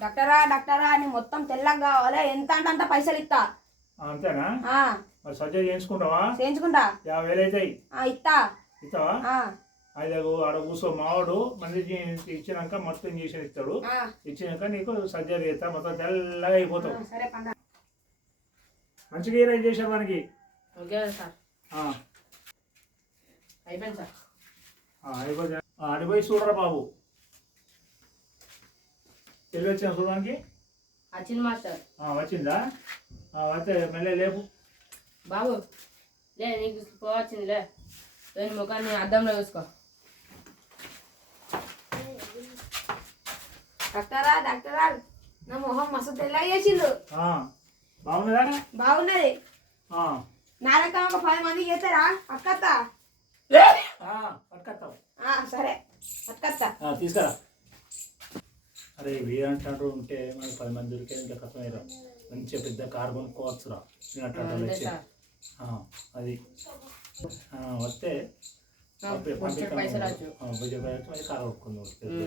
డాక్టరా డాక్టరా అని మొత్తం తెల్లగా కావాలి, ఎంత అంటే అంత పైసలు ఇస్తా. అంతేనా? మరి సర్జరీ చేయించుకుంటావా? చేయించుకుంటా. 50,000 అవుతాయి. ఇస్తా. ఇస్తావా? అయితే ఆడ కూర్చో, మావాడు మంది ఇచ్చినాక మొత్తం ఇంజక్షన్ ఇస్తాడు. ఇచ్చినాక నీకు సర్జరీ చేస్తా, మొత్తం తెల్లగా అయిపోతావు. మంచిగా ఏరైతే చేసా మనకి. అయిపోయింది సార్. అయిపోయి అడిపోయి చూడరా బాబు. తెలివి వచ్చిన చూడడానికి వచ్చింది మాస్టర్. వచ్చిందా? అయితే మెల్లె లేపు బాబు. లే, నీకు పోవచ్చింది. లే, ముఖాన్ని అద్దంలో చూసుకో. డాక్టరా డాక్టరా నా మొహం మస్తు తెల్లగా చేసిండు. బాగున్నదా? బాగున్నది. నా దగ్గర ఒక 10 మంది చేస్తారా? అక్కత్తా. పట్టుకొస్తావు. సరే పట్టుకొస్తా. తీసుకురా. అరే వీరంటాడు ఉంటే మనకి 10 మంది దొరికే ఇంకా కష్టమయ్యారా. మంచిగా పెద్ద కారు కొనుక్కోవచ్చురా. వచ్చి అది వస్తే పైసలు కారు కొనుక్కుంది.